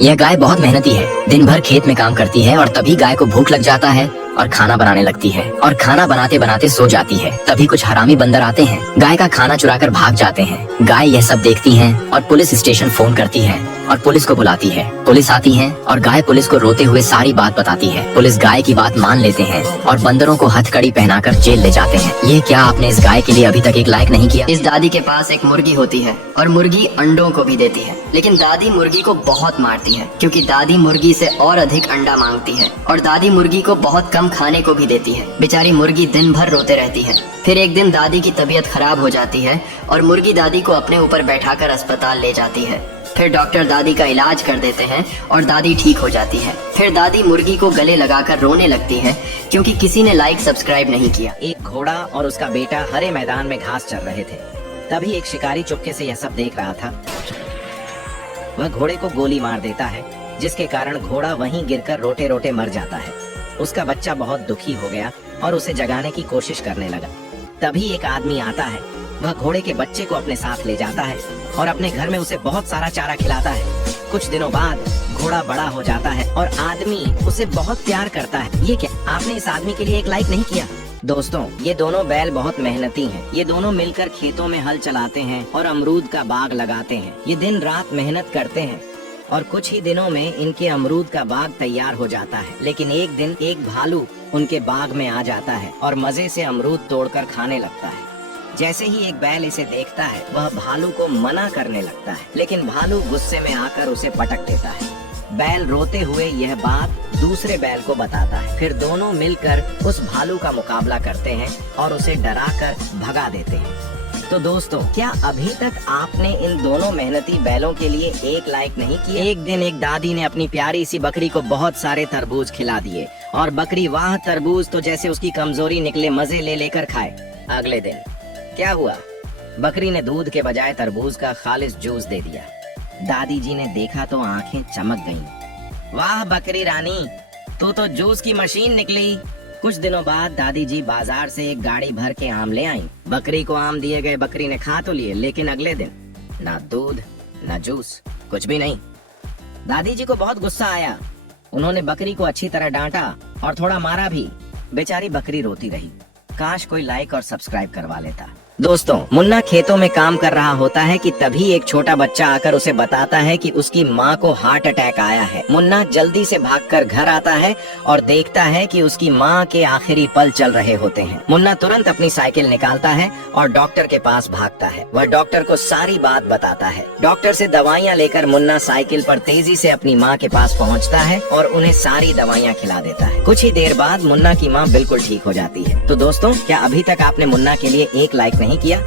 यह गाय बहुत मेहनती है, दिन भर खेत में काम करती है और तभी गाय को भूख लग जाता है और खाना बनाने लगती है और खाना बनाते बनाते सो जाती है। तभी कुछ हरामी बंदर आते हैं, गाय का खाना चुराकर भाग जाते हैं। गाय यह सब देखती है और पुलिस स्टेशन फोन करती है और पुलिस को बुलाती है। पुलिस आती है और गाय पुलिस को रोते हुए सारी बात बताती है। पुलिस गाय की बात मान लेते हैं और बंदरों को हथकड़ी पहनाकर जेल ले जाते हैं। ये क्या आपने इस गाय के लिए अभी तक एक लाइक नहीं किया? इस दादी के पास एक मुर्गी होती है और मुर्गी अंडों को भी देती है, लेकिन दादी मुर्गी को बहुत मारती है क्योंकि दादी मुर्गी से और अधिक अंडा मांगती है और दादी मुर्गी को बहुत कम खाने को भी देती है। बेचारी मुर्गी दिन भर रोते रहती है। फिर एक दिन दादी की तबीयत खराब हो जाती है और मुर्गी दादी को अपने ऊपर बैठाकर अस्पताल ले जाती है। फिर डॉक्टर दादी का इलाज कर देते हैं और दादी ठीक हो जाती है। फिर दादी मुर्गी को गले लगाकर रोने लगती है क्योंकि किसी ने लाइक सब्सक्राइब नहीं किया। एक घोड़ा और उसका बेटा हरे मैदान में घास चर रहे थे। तभी एक शिकारी चुपके से यह सब देख रहा था। वह घोड़े को गोली मार देता है, जिसके कारण घोड़ा वहीं गिरकर रोते रोते मर जाता है। उसका बच्चा बहुत दुखी हो गया और उसे जगाने की कोशिश करने लगा। तभी एक आदमी आता है। वह घोड़े के बच्चे को अपने साथ ले जाता है और अपने घर में उसे बहुत सारा चारा खिलाता है। कुछ दिनों बाद घोड़ा बड़ा हो जाता है और आदमी उसे बहुत प्यार करता है। ये क्या, आपने इस आदमी के लिए एक लाइक नहीं किया? दोस्तों, ये दोनों बैल बहुत मेहनती हैं। ये दोनों मिलकर खेतों में हल चलाते हैं और अमरूद का बाग लगाते हैं। ये दिन रात मेहनत करते हैं और कुछ ही दिनों में इनके अमरूद का बाग तैयार हो जाता है। लेकिन एक दिन एक भालू उनके बाग में आ जाता है और मजे से अमरूद तोड़कर खाने लगता है। जैसे ही एक बैल इसे देखता है, वह भालू को मना करने लगता है, लेकिन भालू गुस्से में आकर उसे पटक देता है। बैल रोते हुए यह बात दूसरे बैल को बताता है। फिर दोनों मिलकर उस भालू का मुकाबला करते हैं और उसे डराकर भगा देते हैं। तो दोस्तों, क्या अभी तक आपने इन दोनों मेहनती बैलों के लिए एक लाइक नहीं किया? एक दिन एक दादी ने अपनी प्यारी सी बकरी को बहुत सारे तरबूज खिला दिए और बकरी वाह तरबूज तो जैसे उसकी कमजोरी निकले मजे ले लेकर खाए। अगले दिन क्या हुआ? बकरी ने दूध के बजाय तरबूज का खालिस जूस दे दिया। दादी जी ने देखा तो आंखें चमक गईं। वाह बकरी रानी, तू तो जूस की मशीन निकली। कुछ दिनों बाद दादी जी बाजार से एक गाड़ी भर के आम ले आईं। बकरी को आम दिए गए, बकरी ने खा तो लिए, लेकिन अगले दिन ना दूध ना जूस, कुछ भी नहीं। दादी जी को बहुत गुस्सा आया। उन्होंने बकरी को अच्छी तरह डांटा और थोड़ा मारा भी। बेचारी बकरी रोती रही। काश कोई लाइक और सब्सक्राइब करवा लेता। दोस्तों, मुन्ना खेतों में काम कर रहा होता है कि तभी एक छोटा बच्चा आकर उसे बताता है कि उसकी माँ को हार्ट अटैक आया है। मुन्ना जल्दी से भागकर घर आता है और देखता है कि उसकी माँ के आखिरी पल चल रहे होते हैं। मुन्ना तुरंत अपनी साइकिल निकालता है और डॉक्टर के पास भागता है। वह डॉक्टर को सारी बात बताता है। डॉक्टर से दवाइयाँ लेकर मुन्ना साइकिल पर तेजी से अपनी माँ के पास पहुँचता है और उन्हें सारी दवाइयाँ खिला देता है। कुछ ही देर बाद मुन्ना की माँ बिल्कुल ठीक हो जाती है। तो दोस्तों, क्या अभी तक आपने मुन्ना के लिए एक लाइक नहीं किया?